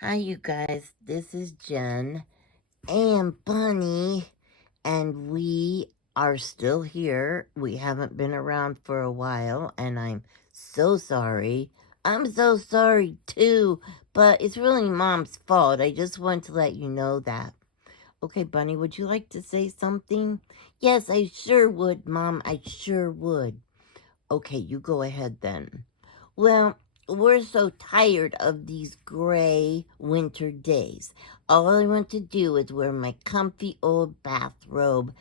Hi, you guys. This is Jen and Bunny, and we are still here. We haven't been around for a while, and I'm so sorry. I'm so sorry too, but it's really Mom's fault. I just want to let you know that. Okay, Bunny, would you like to say something? Yes, I sure would, Mom. I sure would. Okay, you go ahead then. Well, we're so tired of these gray winter days. All I want to do is wear my comfy old bathrobe,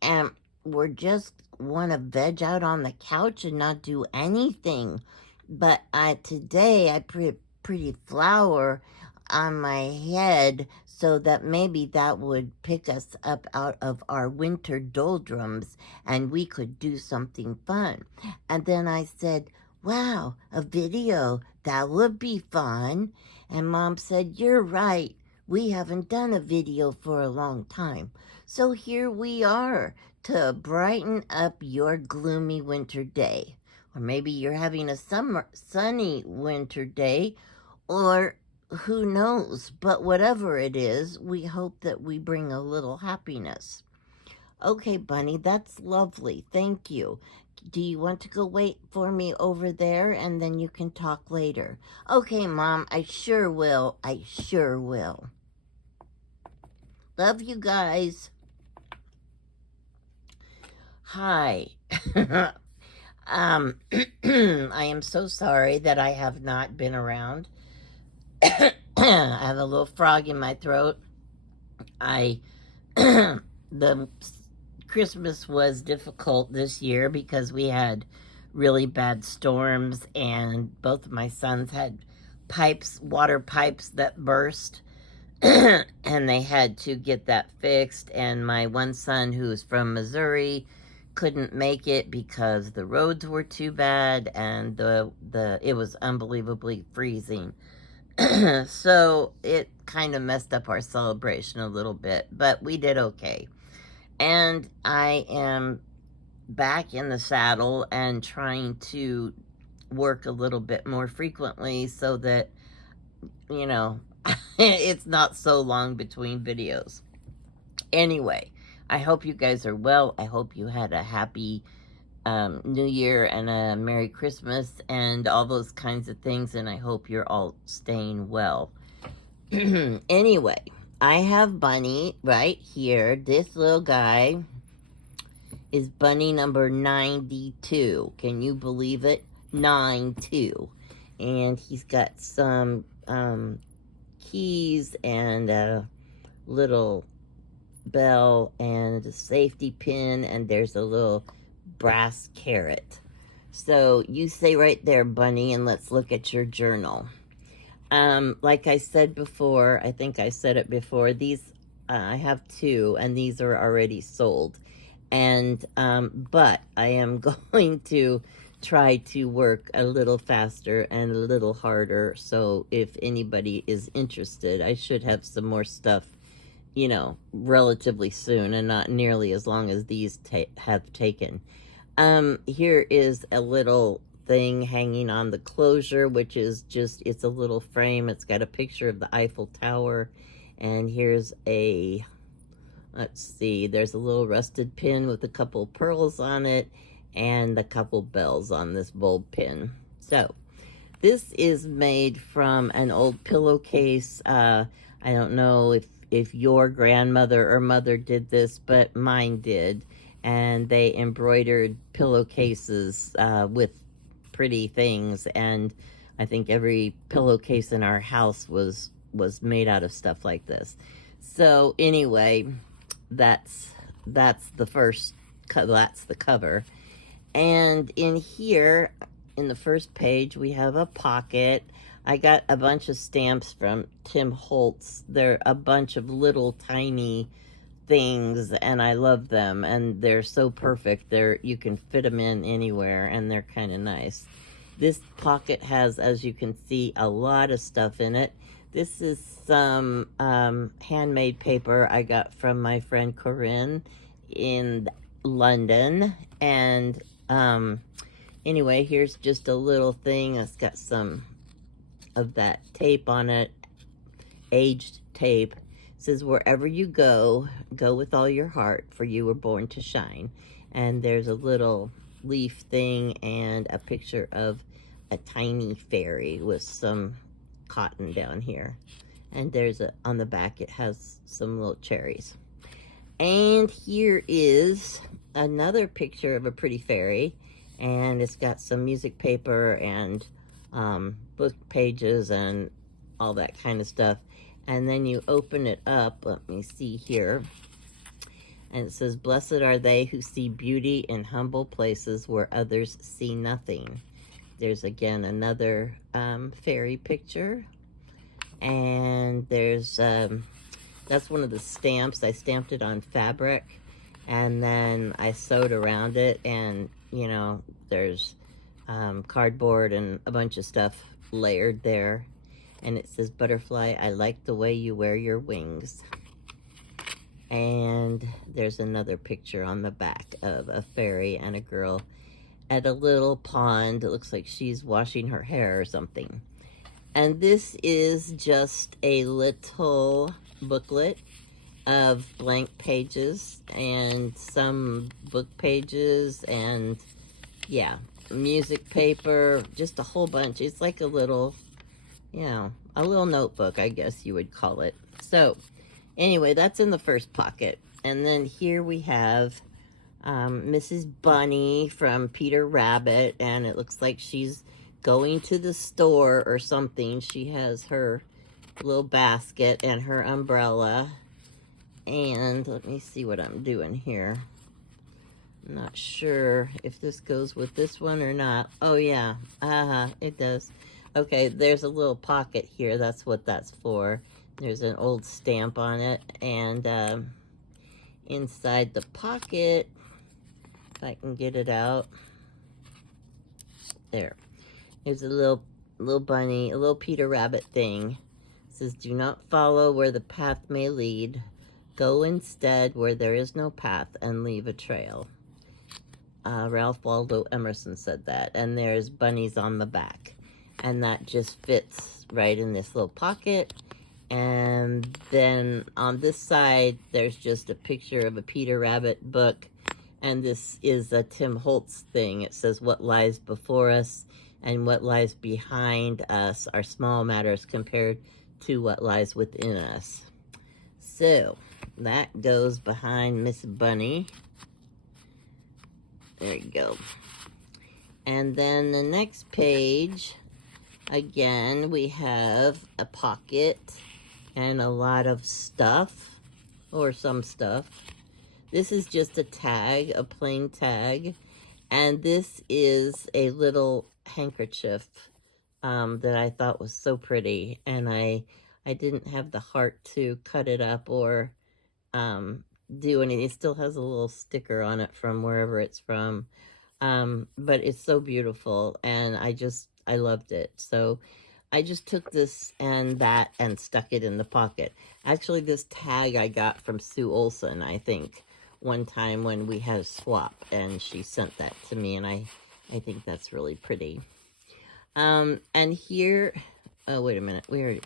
and we're just want to veg out on the couch and not do anything. But today I put a pretty flower on my head so that maybe that would pick us up out of our winter doldrums and we could do something fun. And then I said, wow, a video, that would be fun. And Mom said, you're right. We haven't done a video for a long time. So here we are to brighten up your gloomy winter day. Or maybe you're having a sunny winter day, or who knows. But whatever it is, we hope that we bring a little happiness. Okay, Bunny, that's lovely. Thank you. Do you want to go wait for me over there and then you can talk later? Okay, Mom, I sure will. I sure will. Love you guys. Hi. I am so sorry that I have not been around. I have a little frog in my throat. The Christmas was difficult this year because we had really bad storms, and both of my sons had water pipes that burst, and they had to get that fixed. And my one son, who's from Missouri, couldn't make it because the roads were too bad and it was unbelievably freezing. So it kind of messed up our celebration a little bit, but we did okay. And I am back in the saddle and trying to work a little bit more frequently so that, you know, it's not so long between videos. Anyway, I hope you guys are well. I hope you had a happy New Year and a Merry Christmas and all those kinds of things, and I hope you're all staying well. Anyway, I have Bunny right here. This little guy is Bunny number 92. Can you believe it? 92. And he's got some keys and a little bell and a safety pin, and there's a little brass carrot. So you stay right there, Bunny, and let's look at your journal. Like I said before, I think I said it before, these I have two, and these are already sold. And but I am going to try to work a little faster and a little harder. So if anybody is interested, I should have some more stuff, you know, relatively soon, and not nearly as long as these have taken. Here is a little thing hanging on the closure, which is just, it's a little frame. It's got a picture of the Eiffel Tower. And here's a, let's see, there's a little rusted pin with a couple pearls on it and a couple bells on this bulb pin. So this is made from an old pillowcase. I don't know if your grandmother or mother did this, but mine did. And they embroidered pillowcases with pretty things. And I think every pillowcase in our house was made out of stuff like this. So anyway, that's the first, that's the cover. And in here, in the first page, we have a pocket. I got a bunch of stamps from Tim Holtz. They're a bunch of little tiny things, and I love them, and they're so perfect. You can fit them in anywhere, and they're kind of nice. This pocket has, as you can see, a lot of stuff in it. This is some handmade paper I got from my friend Corinne in London. And anyway, here's just a little thing. It's got some of that tape on it. aged tape. It says, wherever you go, go with all your heart, for you were born to shine. And there's a little leaf thing and a picture of a tiny fairy with some cotton down here. And there's on the back, it has some little cherries. And here is another picture of a pretty fairy, and it's got some music paper and book pages and all that kind of stuff. And then you open it up, let me see here, and it says, blessed are they who see beauty in humble places where others see nothing. There's again another fairy picture, and there's that's one of the stamps. I stamped it on fabric, and then I sewed around it, and you know, there's cardboard and a bunch of stuff layered there. And it says, butterfly, I like the way you wear your wings. And there's another picture on the back of a fairy and a girl at a little pond. It looks like she's washing her hair or something. And this is just a little booklet of blank pages and some book pages and, yeah, music paper, just a whole bunch. It's like a little, you know, a little notebook, I guess you would call it. So, anyway, that's in the first pocket. And then here we have Mrs. Bunny from Peter Rabbit, and it looks like she's going to the store or something. She has her little basket and her umbrella. And let me see what I'm doing here. I'm not sure if this goes with this one or not. Oh yeah, it does. Okay, there's a little pocket here. That's what that's for. There's an old stamp on it, and inside the pocket, if I can get it out, there. There's a little bunny, a little Peter Rabbit thing. It says, do not follow where the path may lead. Go instead where there is no path and leave a trail. Ralph Waldo Emerson said that. And there's bunnies on the back. And that just fits right in this little pocket. And then on this side, there's just a picture of a Peter Rabbit book. And this is a Tim Holtz thing. It says, what lies before us and what lies behind us are small matters compared to what lies within us. So, that goes behind Miss Bunny. There you go. And then the next page, again, we have a pocket and a lot of stuff, or some stuff. This is just a tag, a plain tag. And this is a little handkerchief that I thought was so pretty. And I didn't have the heart to cut it up or do anything. It still has a little sticker on it from wherever it's from. But it's so beautiful, and I loved it. So I just took this and that and stuck it in the pocket. Actually, this tag I got from Sue Olson, I think, one time when we had a swap, and she sent that to me, and I think that's really pretty. And here, oh, wait a minute, wait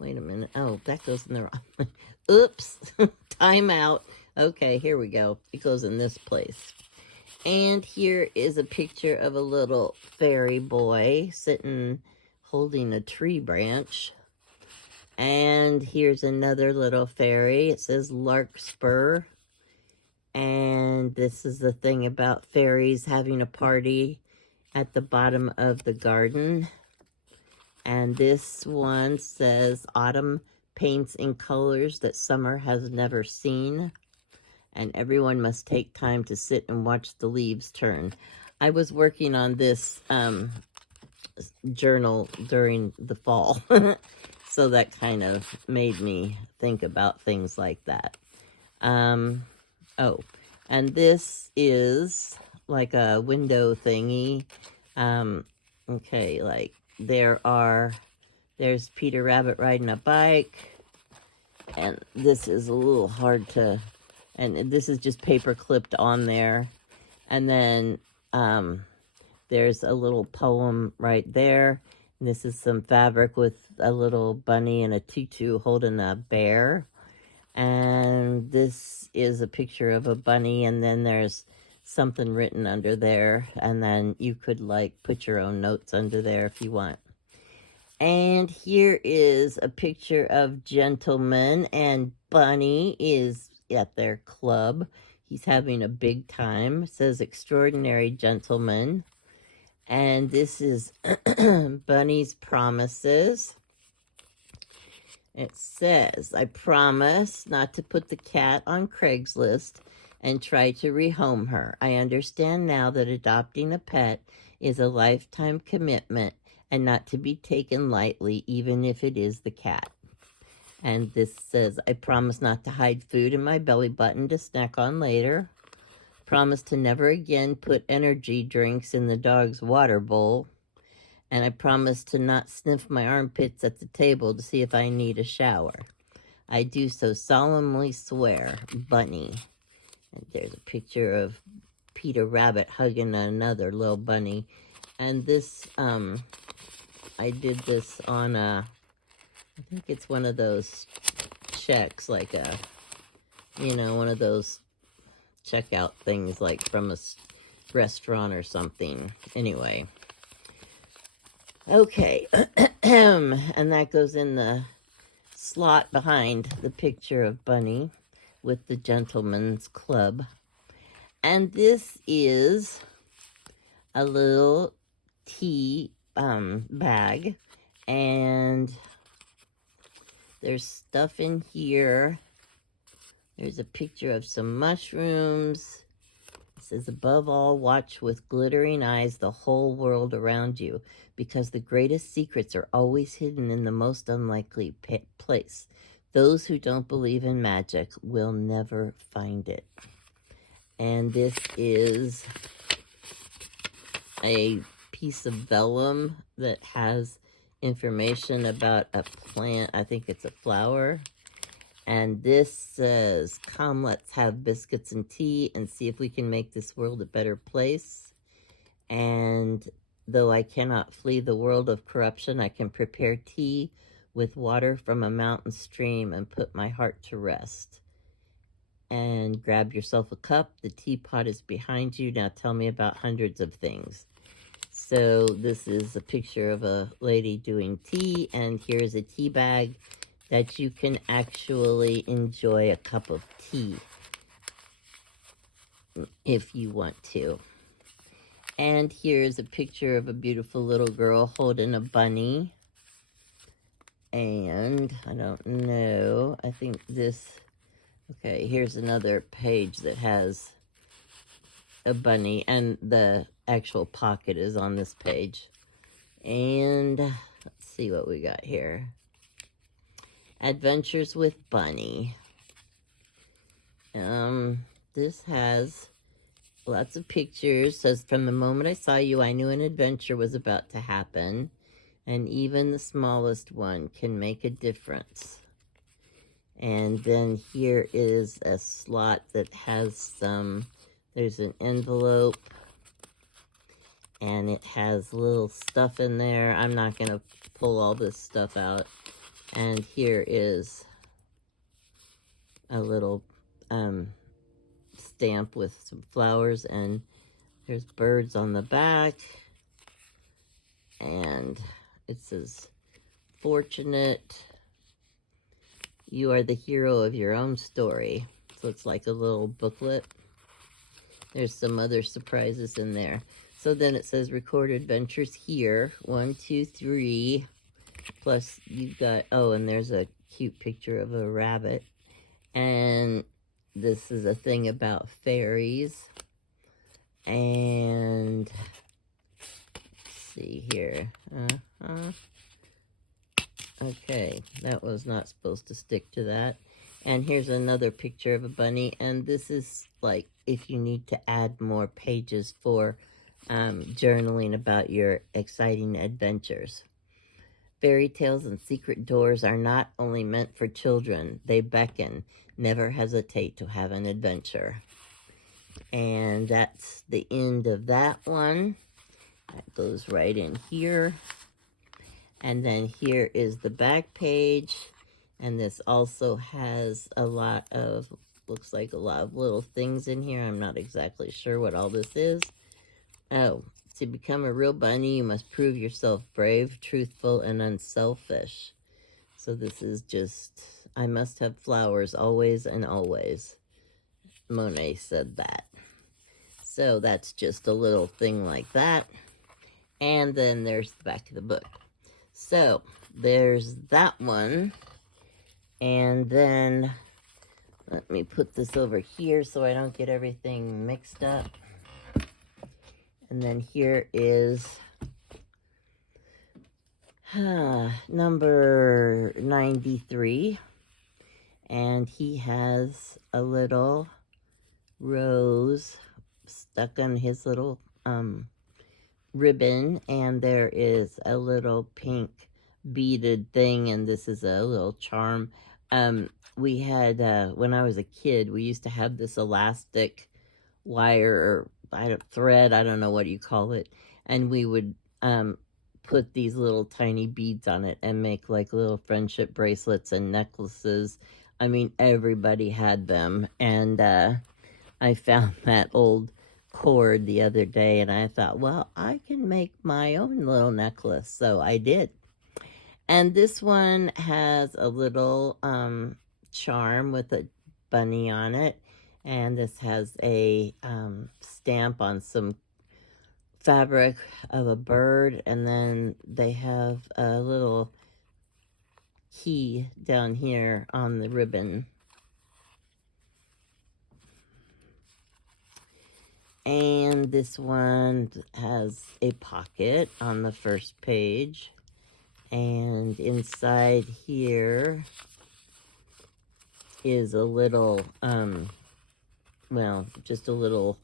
a minute, oh, that goes in the wrong, oops, time out. Okay, here we go, it goes in this place. And here is a picture of a little fairy boy sitting, holding a tree branch. And here's another little fairy. It says Larkspur. And this is the thing about fairies having a party at the bottom of the garden. And this one says Autumn paints in colors that summer has never seen. And everyone must take time to sit and watch the leaves turn. I was working on this journal during the fall. So that kind of made me think about things like that. Oh, and this is like a window thingy. Okay, like there's Peter Rabbit riding a bike. And this is a little hard to, and this is just paper clipped on there. And then there's a little poem right there. And this is some fabric with a little bunny in a tutu holding a bear. And this is a picture of a bunny, and then there's something written under there, and then you could like put your own notes under there if you want. And here is a picture of Gentleman, and Bunny is at their club. He's having a big time. It says Extraordinary Gentleman. And this is Bunny's Promises. It says, I promise not to put the cat on Craigslist and try to rehome her. I understand now that adopting a pet is a lifetime commitment and not to be taken lightly, even if it is the cat. And this says, I promise not to hide food in my belly button to snack on later. Promise to never again put energy drinks in the dog's water bowl. And I promise to not sniff my armpits at the table to see if I need a shower. I do so solemnly swear, Bunny. And there's a picture of Peter Rabbit hugging another little bunny. And this, I did this on I think it's one of those checks, like one of those checkout things, like from a restaurant or something. Anyway. Okay. And that goes in the slot behind the picture of Bunny with the Gentleman's Club. And this is a little tea bag, and there's stuff in here. There's a picture of some mushrooms. It says, above all, watch with glittering eyes the whole world around you, because the greatest secrets are always hidden in the most unlikely place. Those who don't believe in magic will never find it. And this is a piece of vellum that has information about a plant. I think it's a flower. And this says, come, let's have biscuits and tea and see if we can make this world a better place. And though I cannot flee the world of corruption, I can prepare tea with water from a mountain stream and put my heart to rest. And grab yourself a cup. The teapot is behind you. Now tell me about hundreds of things. So this is a picture of a lady doing tea, and here's a tea bag that you can actually enjoy a cup of tea if you want to. And here's a picture of a beautiful little girl holding a bunny. And I don't know, I think this, okay, here's another page that has a bunny, and the actual pocket is on this page. And let's see what we got here. Adventures with Bunny. This has lots of pictures. Says, from the moment I saw you, I knew an adventure was about to happen. And even the smallest one can make a difference. And then here is a slot that has some, there's an envelope. And it has little stuff in there. I'm not going to pull all this stuff out. And here is a little stamp with some flowers, and there's birds on the back. And it says, fortunate, you are the hero of your own story. So it's like a little booklet. There's some other surprises in there. So then it says, record adventures here. 1, 2, 3. Plus you've got, oh, and there's a cute picture of a rabbit. And this is a thing about fairies. And let's see here. Okay, that was not supposed to stick to that. And here's another picture of a bunny. And this is like if you need to add more pages for journaling about your exciting adventures. Fairy tales and secret doors are not only meant for children. They beckon. Never hesitate to have an adventure. And that's the end of that one. That goes right in here. And then here is the back page. And this also has a lot of, looks like a lot of little things in here. I'm not exactly sure what all this is. Oh, to become a real bunny, you must prove yourself brave, truthful, and unselfish. So this is just, I must have flowers always and always. Monet said that. So that's just a little thing like that. And then there's the back of the book. So there's that one. And then let me put this over here so I don't get everything mixed up. And then here is number 93. And he has a little rose stuck on his little ribbon, and there is a little pink beaded thing, and this is a little charm. We had, when I was a kid, we used to have this elastic wire or thread, I don't know what you call it, and we would put these little tiny beads on it and make like little friendship bracelets and necklaces. I mean, everybody had them, and I found that old cord the other day, and I thought, well, I can make my own little necklace, so I did. And this one has a little charm with a bunny on it, and this has a stamp on some fabric of a bird, and then they have a little key down here on the ribbon. And this one has a pocket on the first page. And inside here is a little, well, just a little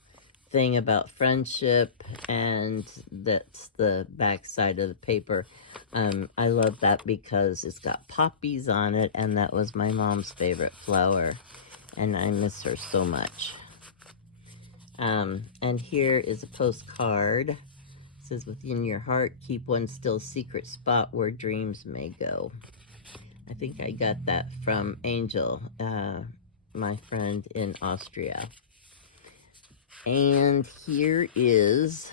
thing about friendship, and that's the back side of the paper. I love that because it's got poppies on it, and that was my mom's favorite flower, and I miss her so much. And here is a postcard. It says, within your heart, keep one still secret spot where dreams may go. I think I got that from Angel, my friend in Austria. And here is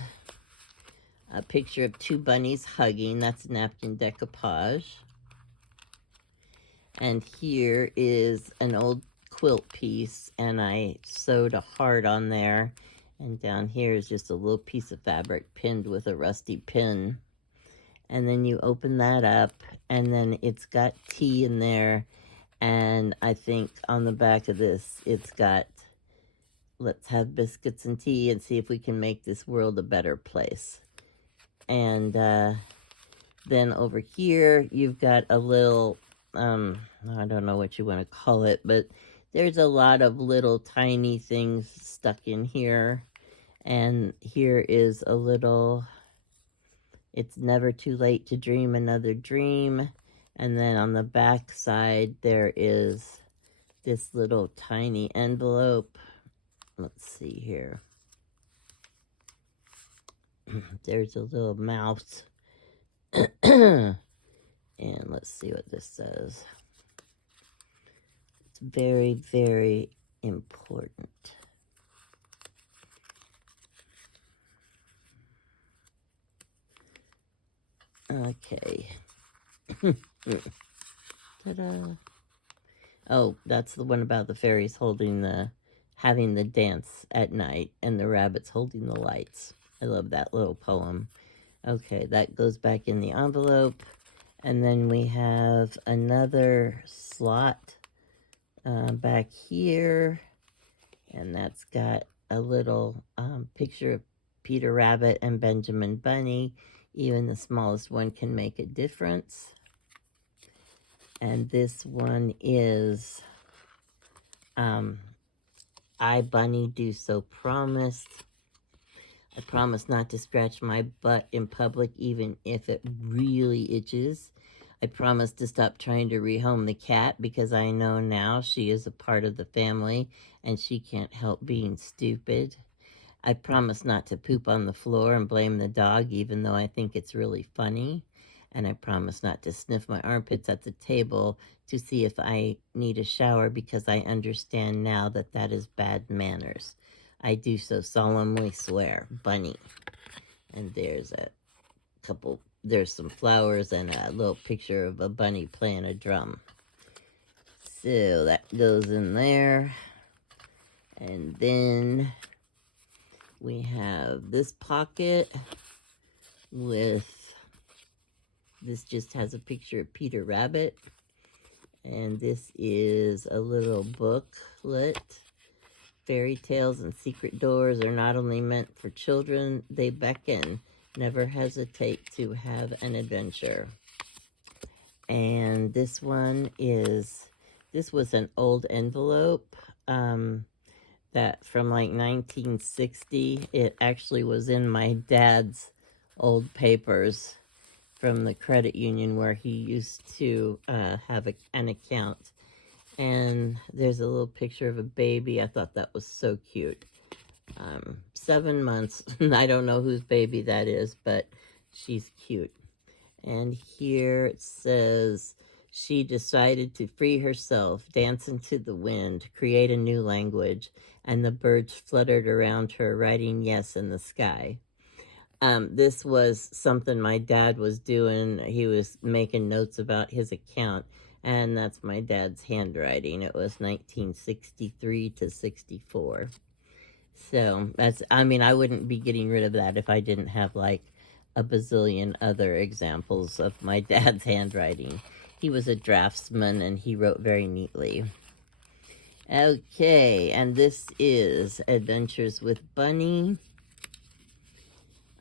a picture of two bunnies hugging. That's napkin decoupage. And here is an old quilt piece, and I sewed a heart on there. And down here is just a little piece of fabric pinned with a rusty pin. And then you open that up, and then it's got tea in there. And I think on the back of this, it's got, let's have biscuits and tea and see if we can make this world a better place. And then over here, you've got a little, I don't know what you want to call it, but there's a lot of little tiny things stuck in here. And here is a little, it's never too late to dream another dream. And then on the back side, there is this little tiny envelope. Let's see here. There's a little mouse. And let's see what this says. It's very, very important. Okay. Ta-da. Oh, that's the one about the fairies having the dance at night and the rabbits holding the lights. I love that little poem. Okay, that goes back in the envelope. And then we have another slot back here. And that's got a little picture of Peter Rabbit and Benjamin Bunny. Even the smallest one can make a difference. And this one is, I, Bunny, do so promise. I promise not to scratch my butt in public, even if it really itches. I promise to stop trying to rehome the cat because I know now she is a part of the family and she can't help being stupid. I promise not to poop on the floor and blame the dog, even though I think it's really funny. And I promise not to sniff my armpits at the table to see if I need a shower, because I understand now that that is bad manners. I do so solemnly swear. Bunny. And there's a couple, there's some flowers and a little picture of a bunny playing a drum. So that goes in there. And then we have this pocket with, this just has a picture of Peter Rabbit. And this is a little booklet. Fairy tales and secret doors are not only meant for children, they beckon. Never hesitate to have an adventure. And this one is, this was an old envelope that from like 1960. It actually was in my dad's old papers from the credit union where he used to have an account. And there's a little picture of a baby. I thought that was so cute. 7 months. I don't know whose baby that is, but she's cute. And here it says, she decided to free herself, dance into the wind, create a new language, and the birds fluttered around her, writing yes in the sky. This was something my dad was doing. He was making notes about his account, and that's my dad's handwriting. It was 1963 to 64. So that's, I mean, I wouldn't be getting rid of that if I didn't have like a bazillion other examples of my dad's handwriting. He was a draftsman and he wrote very neatly. Okay, and this is Adventures with Bunny.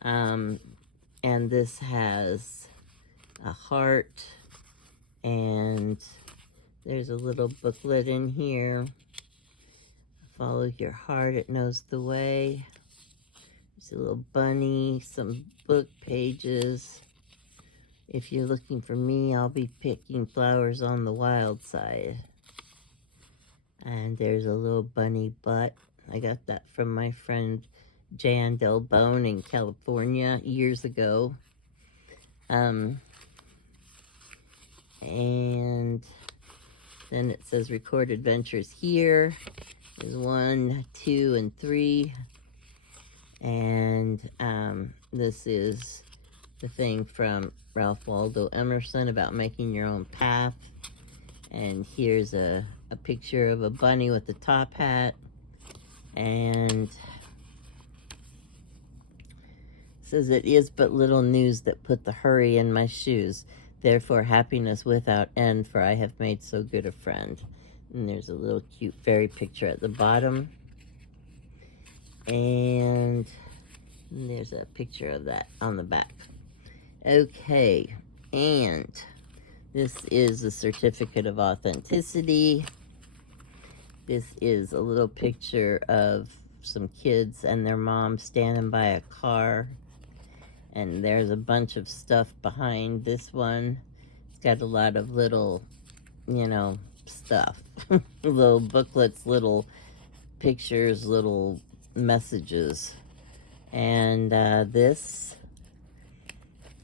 And this has a heart, and there's a little booklet in here. Follow your heart, it knows the way. There's a little bunny, some book pages. If you're looking for me, I'll be picking flowers on the wild side. And there's a little bunny butt. I got that from my friend Jan Del Bone in California years ago. And then it says record adventures here. There's 1, 2, and 3. And this is the thing from Ralph Waldo Emerson about making your own path. And here's a picture of a bunny with a top hat. And it says, it is but little news that put the hurry in my shoes. Therefore happiness without end, for I have made so good a friend. And there's a little cute fairy picture at the bottom. And there's a picture of that on the back. Okay, and this is a certificate of authenticity. This is a little picture of some kids and their mom standing by a car. And there's a bunch of stuff behind this one. It's got a lot of little, you know, stuff. Little booklets, little pictures, little messages. And this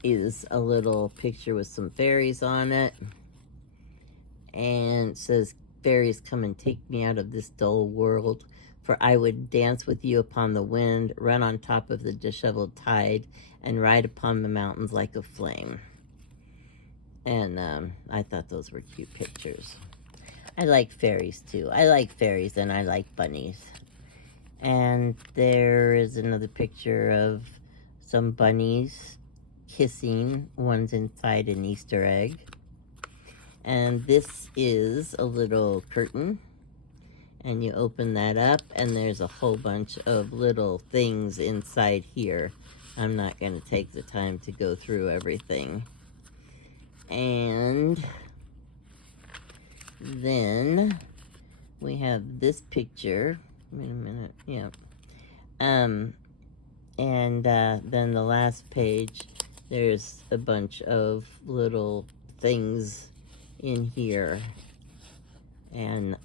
is a little picture with some fairies on it. And it says, fairies, come and take me out of this dull world, for I would dance with you upon the wind, run on top of the disheveled tide, and ride upon the mountains like a flame. And I thought those were cute pictures. I like fairies too. I like fairies and I like bunnies. And there is another picture of some bunnies kissing. One's inside an Easter egg. And this is a little curtain. And you open that up and there's a whole bunch of little things inside here. I'm not going to take the time to go through everything. And then we have this picture. Wait a minute. Yeah. And then the last page, there's a bunch of little things in here. And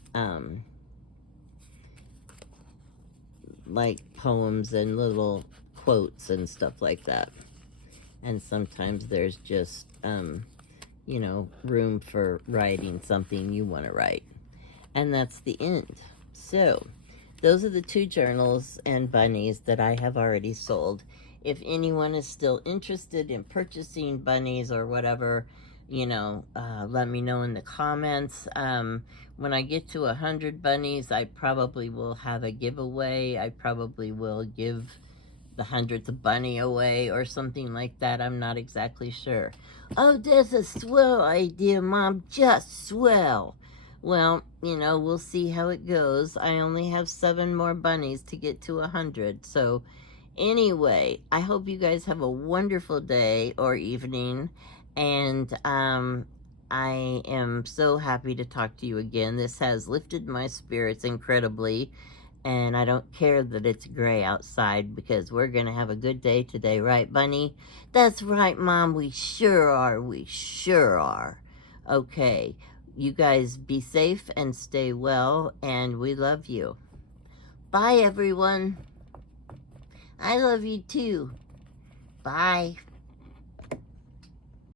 like poems and little quotes and stuff like that. and sometimes there's just, you know, room for writing something you want to write. And that's the end. So, those are the 2 journals and bunnies that I have already sold. If anyone is still interested in purchasing bunnies or whatever, you know, let me know in the comments. When I get to 100 bunnies, I probably will have a giveaway. I probably will give the 100th bunny away or something like that. I'm not exactly sure. Oh, that's a swell idea, Mom. Just swell. Well, you know, we'll see how it goes. I only have 7 more bunnies to get to 100. So anyway, I hope you guys have a wonderful day or evening. And I am so happy to talk to you again. This has lifted my spirits incredibly. And I don't care that it's gray outside because we're going to have a good day today, right, Bunny? That's right, Mom. We sure are. We sure are. Okay. You guys be safe and stay well, and we love you. Bye, everyone. I love you too. Bye.